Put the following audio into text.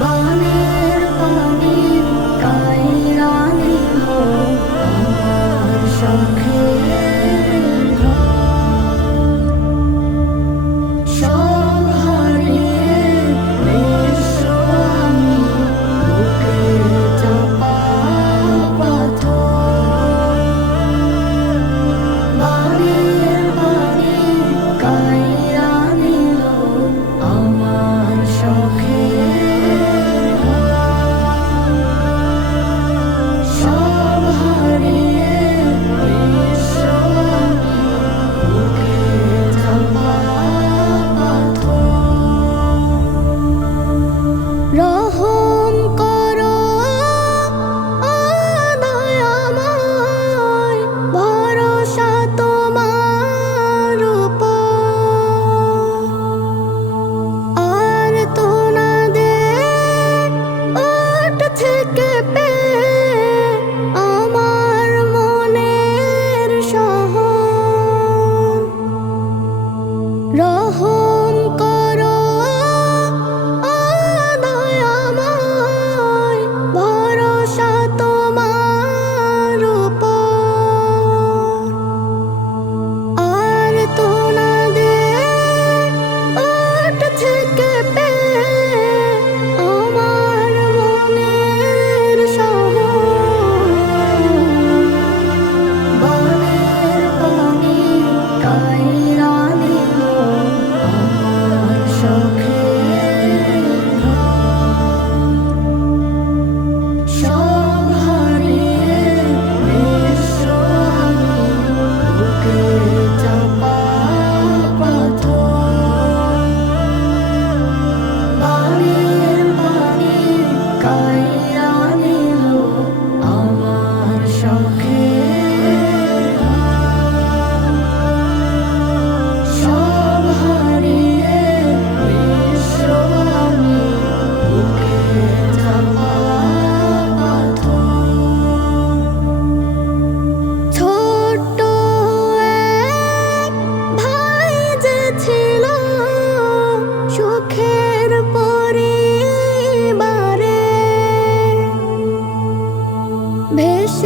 বানের পানি ভেসে